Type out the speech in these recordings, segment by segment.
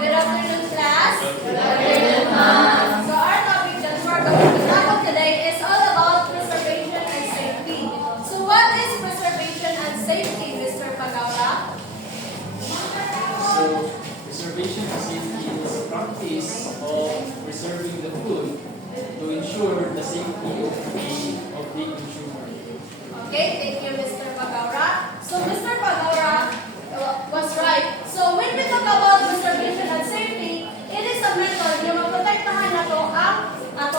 Good afternoon, class. Good afternoon, ma'am. So our topic that we're going to tackle today is all about preservation and safety. So what is preservation and safety, Mr. Pagaura? So, preservation and safety is a practice of preserving the food to ensure the safety of the consumer. Okay, thank you, Mr. Pagaura. So Mr. Pagaura was right. So when we talk about preservation and safety, it is a method na maprotektahan nato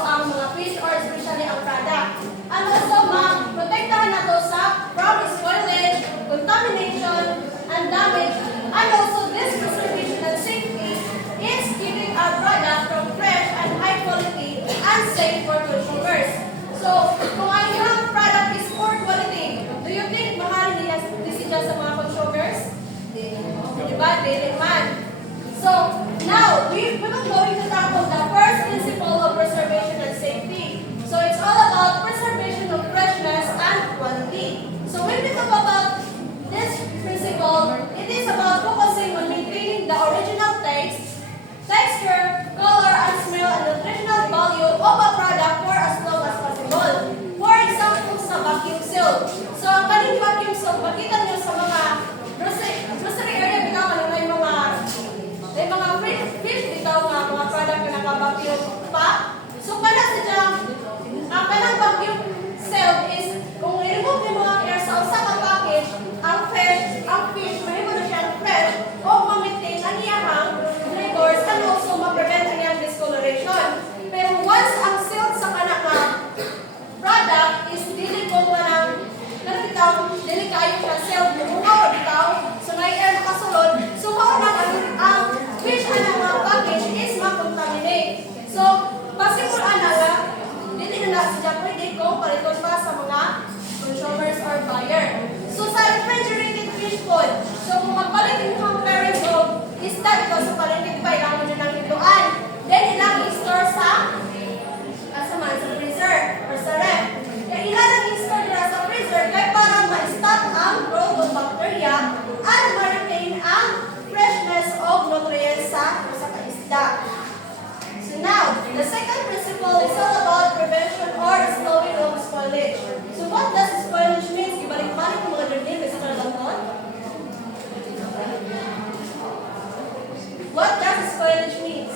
ang mga fish or especially ang product. And also maprotektahan nato sa from spoilage, contamination, and damage. And also this preservation and safety is keeping our product from fresh and high quality and safe for consumers. So kung ang inyong product is poor quality, do you think mahal niya sa mga consumers? Diba? Dili man. So, now, we will going to tackle the first principle of preservation and safety. So, it's all about preservation of freshness and quality. So, when we talk about this principle, it is about focusing on maintaining the original taste, texture, color, and smell, and nutritional value of a product for as long as possible. For example, sa vacuum seal. So, ang kaning vacuum seal, makita niyo sa mga grocery area, bitaw may mga fish bitaw nga mga product na naka-vacuum pa. So, kana sa dyan, ang kanang vacuum seal is, kung i-remove niyo mga air sa usa ka package, ang fish, mahimo na siya fresh, o ma-maintain ang iyahang flavors, and also ma-prevent ang iyang discoloration. Pero once ang seal sa kanaka product is dili ko manang bitaw, dili kayo siya seal, bungaw bitaw, so may air makasulod, so maunang ang fish na mga package is ma-contaminate. So, possible nga, dili na siya pwede kung paliton pa sa mga consumers or buyer. So, sa refrigerated fish food, so kung magpalit yung mga parents of isda ito sa palengke, di ba, ilangan nyo ng hinduan. Then, ilang i-store sa freezer or sa ref. Kaya ilang i-store nila sa freezer kaya para ma-stop ang growth of bacteria at ma-retain ang freshness of nutrients sa isda. So now, the second principle is all about prevention or slowing of spoilage. So what does spoilage mean? Ibalik-balik ng mga journey, Mr. Lanton. What does spoilage means?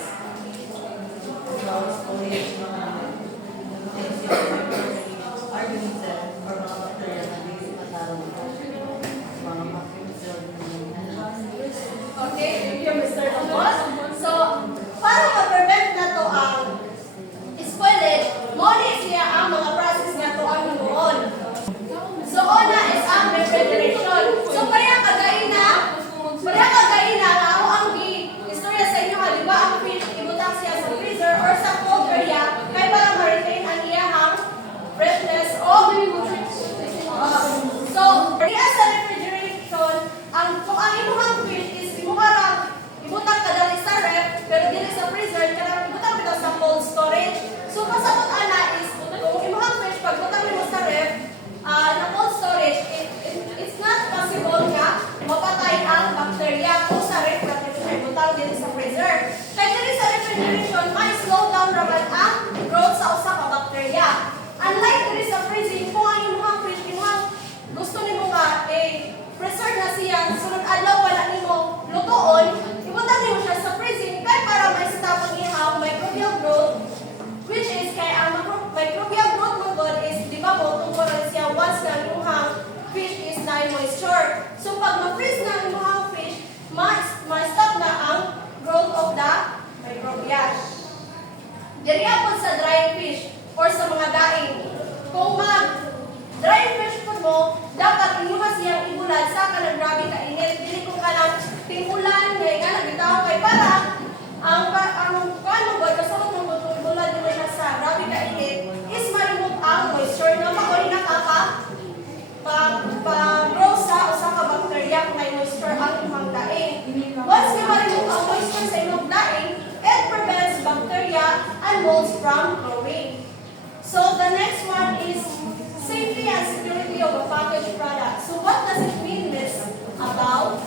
Okay, thank you, Mr. Lopos. So, para ma-prevent na to ang spoilage, muna siya ang mga process na to ang nuon. So, una is ang refrigeration. So, pareha kagain na nga ako ang istorya sa inyo, halimbawa ang fish, ibutang siya sa freezer or sa cold area, kaya para ma-retain ang iyahang freshness of so, diya sa refrigeration, kung ang imuhang fish is ibutang ka dali sa ref, pero dili sa freezer, kaya ibutang ka sa cold storage. So, pasabot ana is, kung imuhang fish, pag butang mo sa ref, na cold storage, it's not possible nga mapatay ang bacteria kung sa ref na ibutang dili sa freezer. Kaya dili sa refrigeration, may slow down naman ang growth sa usa ka bacteria. Unlike dili sa freezing, kung ang imuhang fish, gusto nimo nga preserve na siya, sunod adlaw wala nimo lutoon, ibutang nimo siya sa freezing kaya para may stop ang ihang microbial growth, which is kaya ang microbial growth mo god is di ba mo tungkol siya once na imuhang fish is na moisture. So pag ma-freeze na imuhang fish, ma-stop na ang growth of the microbia. Diri po sa dry fish or sa mga daing, kung dry fish food mo, dapat inuha siyang ibulad sa kanang grabe kainit. Dili kung kanang tingulan, ngayon nga nagitaw kay para ang paano ba, kasunod ng ibulad mo siya sa grabe kainit is ma-remove ang moisture na makulit na pa-grow sa usa ka bacteria kung may moisture ang imong daing. Once na ma-remove ang moisture sa imong daing, it prevents bacteria and molds from growing. So the next one is safety and security of a packaged product. So what does it mean, Miss? About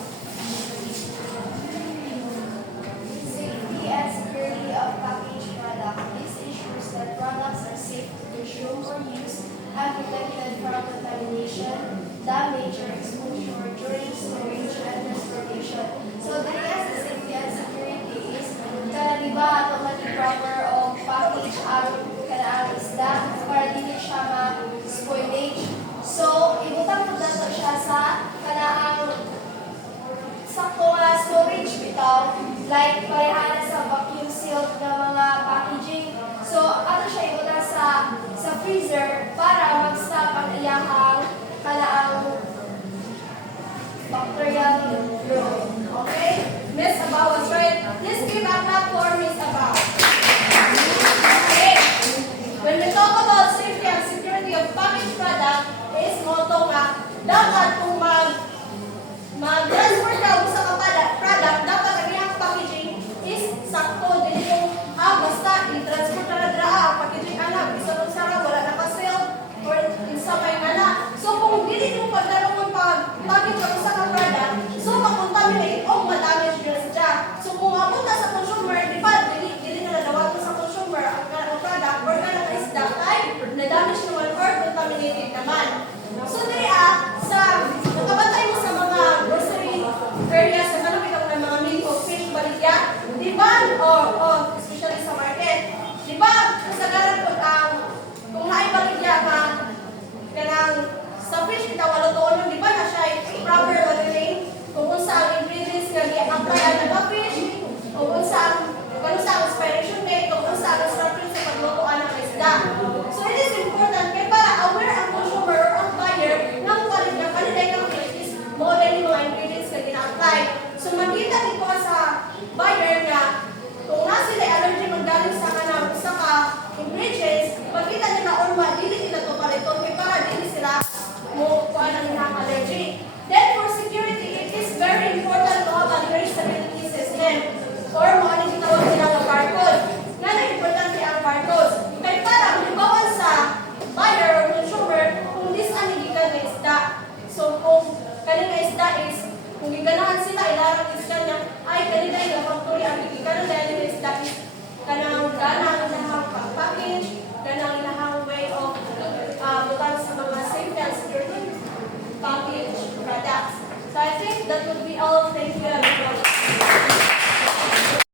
ba ato man proper o package ang kanaang isda para dili siya ma-spoilage. So, ibutang po nato siya sa kanaang sakto nga storage bitaw, like parehana sa vacuum sealed na mga packaging. So, ato siya ibutang sa freezer para mag-stop ang iyahang kanaang bacterial growth. Okay? Miss Abaw was right. Please give a clap for Miss Abaw. Okay. When we talk about safety and security of packaged product, is motto nga, dapat kung mag-transport ka sa product, dapat ang iyang packaging is sakto. Dili yung, basta, i-transport ka na draa, ang packaging anak, isa nung sarap, wala naka-sale, or isa may mana. So, kung dili mo pagdarong mong pag-package ka sa product, so, makontaminate o madamage yun siya. So, kung mapunta sa consumer, di ba, dili na nadawag sa consumer ang product or ka naka-isda ay na-damage naman or contaminated naman. So, dili sa nakabantay mo sa mga grocery areas na marami ka ng mga meat o fish baligya, di ba, o especially sa market, di ba, sa garap ko kung naay baligya ka, kanang sa fish kita wala to di ba na siya proper labeling kung unsa ang ingredients nga gi-apply ang nag-fish